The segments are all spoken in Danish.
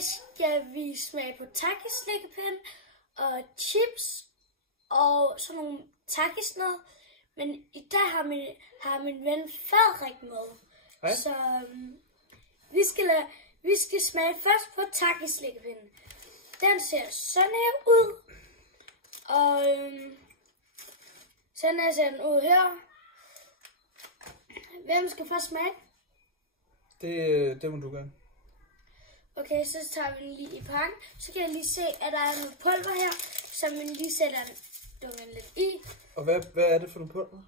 dag skal vi smage på Takis-slikkepind og chips og sådan nogle Takis-noget. Men i dag har min ven Frederik med. Hej. Så vi skal smage først på Takis-slikkepinden. Den ser sådan her ud. Og sådan her ser den ud her. Hvem skal først smage? Det må du gøre. Okay, så tager vi den lige i pakken. Så kan jeg lige se, at der er noget pulver her, som vi lige sætter dukken lidt i. Og hvad er det for noget pulver?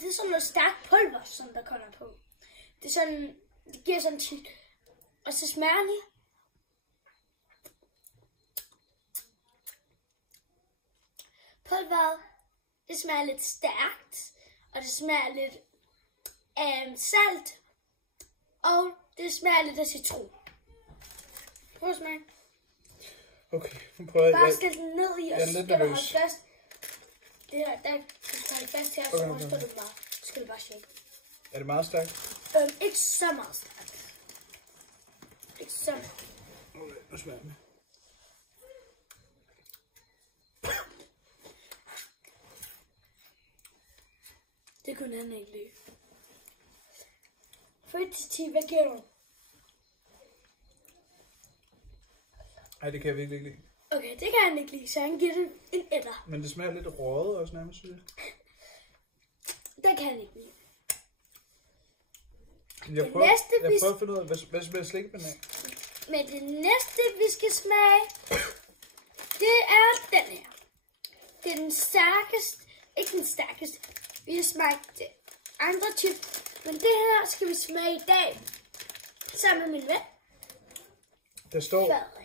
Det er sådan noget stærkt pulver, som der kommer på. Det er sådan, det giver sådan tit. Og så smager lige. Pulveret, det smager lidt stærkt, og det smager lidt salt, og det smager lidt af citron. Prøv at smage. Okay, nu prøver jeg. Bare stil den ned i, og så skal du holde nervøs. fast. Det her, der skal du holde fast her, så Okay. skal du bare, skal du bare shake. Er det meget stærkt? Ikke så meget stærkt. Ikke så meget. Okay, nu smager jeg. Det kunne han ikke lide. Fra 1 til 10, hvad giver du? Nej, det kan jeg virkelig ikke lide. Okay, det kan han ikke lide, så han giver det en etter. Men det smager lidt røget også nærmest, synes jeg. Det kan han ikke lide. Jeg prøver at finde ud af, hvad smager slikkepind af? Men det næste, vi skal smage, det er den her. Det er den stærkeste, ikke den stærkeste. Vi har smagt andre chips, men det her skal vi smage i dag, sammen med min ven. Der står, Frederik.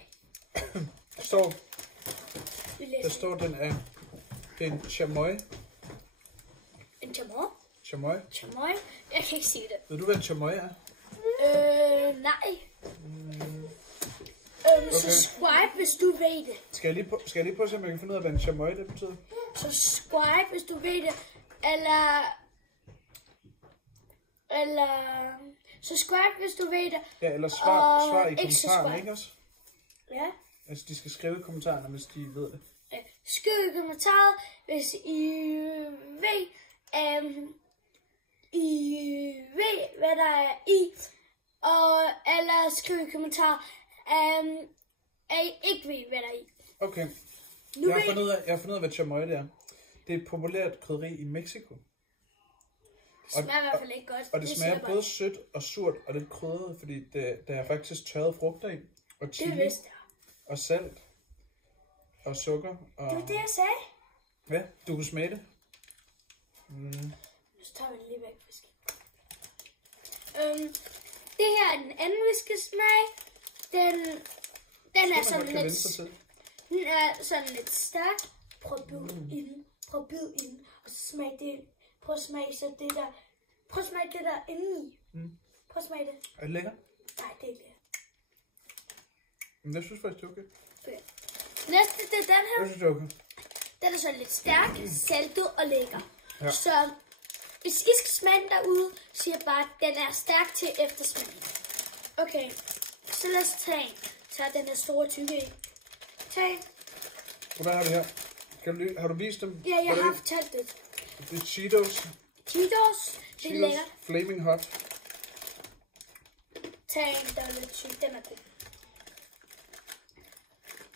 der står den er en chamois. En chamois? Chamois? Chamois? Jeg kan ikke sige det. Ved du, hvad en chamois er? Nej. Subscribe, hvis du ved det. Skal jeg lige prøve at se, om jeg kan finde ud af, hvad en chamois det betyder? Subscribe, hvis du ved det. Eller subscribe, hvis du ved det. Ja, eller svar i ikke kommentaren, subscribe. ikke også? Ja. Altså, de skal skrive i kommentarerne, hvis de ved det. Skriv i kommentaret, hvis I ved, hvad der er i. Eller skriv i kommentarer, at I ikke ved, hvad der er i. Okay. Nu Jeg har fundet ud af, hvad chamois det er. Det er et populært krydderi i Mexico. Det smager i hvert fald ikke godt. Og det smager både sødt og surt og lidt krydret, fordi der er faktisk tørrede frugter i. Og chili, Det vidste jeg. og salt, og sukker. Og... Det var det, jeg sagde. Ja, du kan smage det. Så tager vi det lige væk. Det her er den anden, vi skal smage. Den er sådan lidt... Den er sådan lidt stærk. Prøv at bide i den. Og så smag det. Prøv at smage så det der. Prøv at smage det der indeni. Prøv at smage det. Er det lækker? Nej, det er ikke lækkert. Men jeg synes faktisk, det er okay. Okay. Næste, det er den her. Jeg synes, det er okay. Den er så lidt stærk, saltet og lækker. Ja. Så hvis I skal smage den derude, siger jeg bare, at den er stærk til eftersmag. Okay, så lad os tage en. Så er den her store tykke i. Tag en. Hvad har vi her? Har du vist dem? Ja, jeg har fortalt det. Det er Cheetos. Cheetos, det er lækkert. Flaming Hot. Tag en, der er lidt tyk. Den er god.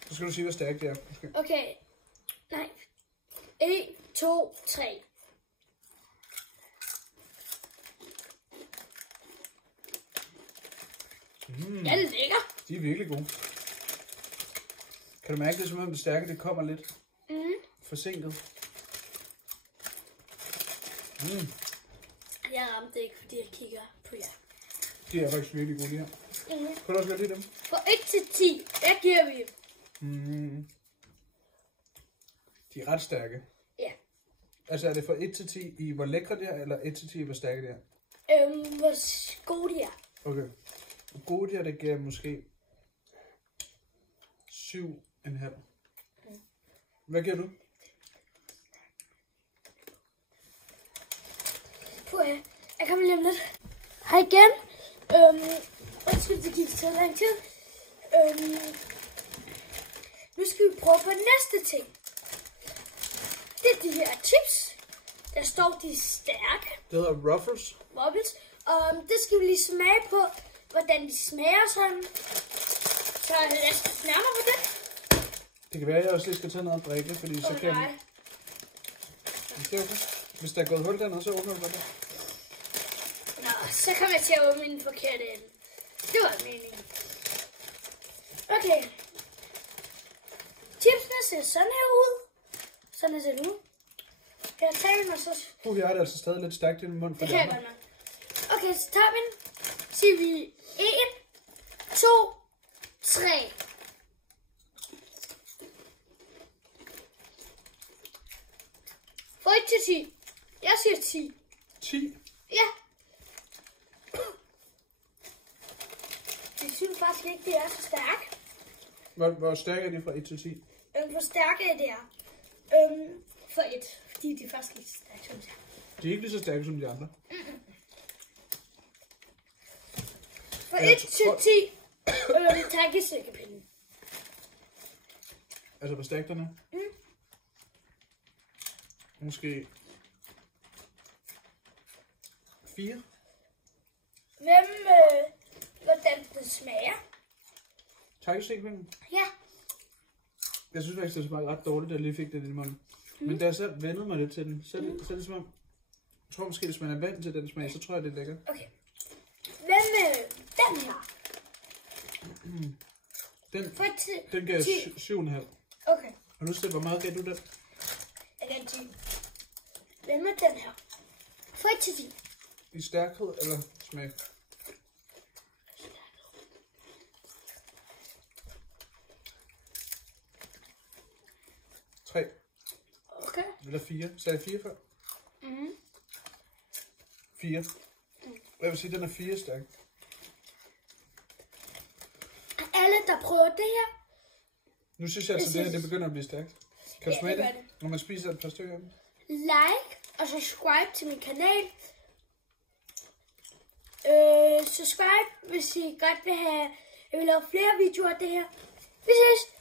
Så skal du sige, hvor stærkt det er. Okay. Nej. 1, 2, 3. Den er lækker. De er virkelig gode. Kan du mærke det, som om det stærke, det kommer lidt forsinket? Jeg ramte det ikke, fordi jeg kigger på jer. De er faktisk virkelig gode, de her. Kan du også godt lide dem? Fra 1 til 10, hvad giver vi? De er ret stærke. Ja. Altså er det fra 1 til 10 i hvor lækre det er, eller 1 til 10 hvor stærke det er? Hvor gode de er. Okay. Hvor gode de er, det giver måske 7,5. Hvad giver du? Jeg kommer lige om lidt. Hej igen. Undskyld, det gik så lang tid. Nu skal vi prøve på næste ting. Det er de her chips. Der står de er stærke. Det hedder Ruffles. Ruffles. Og det skal vi lige smage på, hvordan de smager sådan. Så lad os nærmere på det. Det kan være, at jeg også lige skal tage noget at drikke, fordi så kan jeg... Hvis der er gået hul dernede, så åbner vi det. Nå, så kommer jeg til at åbne den forkerte ende. Det var meningen. Okay. Chipsene ser sådan her ud. Sådan her ser det ud. Jeg tager den, og så... Jeg har det altså stadig lidt stærkt i min mund. Det kan jeg godt nok. Okay, så tager vi den. Siger vi 1, 2, 3. Fra 1 til 10. Jeg siger 10. 10? Ja. Jeg synes faktisk ikke, det er så stærkt. Hvor stærk er de fra 1 til 10? Hvor stærke er det er? For 1. Fordi de er faktisk ikke så stærke, synes jeg. De er ikke lige så stærke som de andre. For 1 til 10. Tak i sækkepinden. Altså, hvor stærkt den er? Måske 4. Hvordan det smager? Takkesækpinden? Ja. Jeg synes faktisk, det smagte ret dårligt, da jeg lige fik den i munden. Men da jeg så vendede mig lidt til den, så er det som om... Jeg tror måske, hvis man er vant til den smag, så tror jeg, det er lækkert. Okay. Hvad med den her? Den gav 7,5. Okay. Har du lyst til, hvor meget gav du den? Jeg gav 10. Hvad med den her? Fra 1 til 10. I stærkhed eller smag? Tre. Okay. Eller 4. Sagde jeg 4 før? 4. Jeg vil sige, den er 4 stærk. Alle, der prøver det her. Nu synes jeg altså, det her det begynder at blive stærkt. Kan du smage det, når man spiser et par stykker af dem? Like og subscribe til min kanal. Subscribe, hvis I godt vil have, jeg vil lave flere videoer af det her. Vi ses!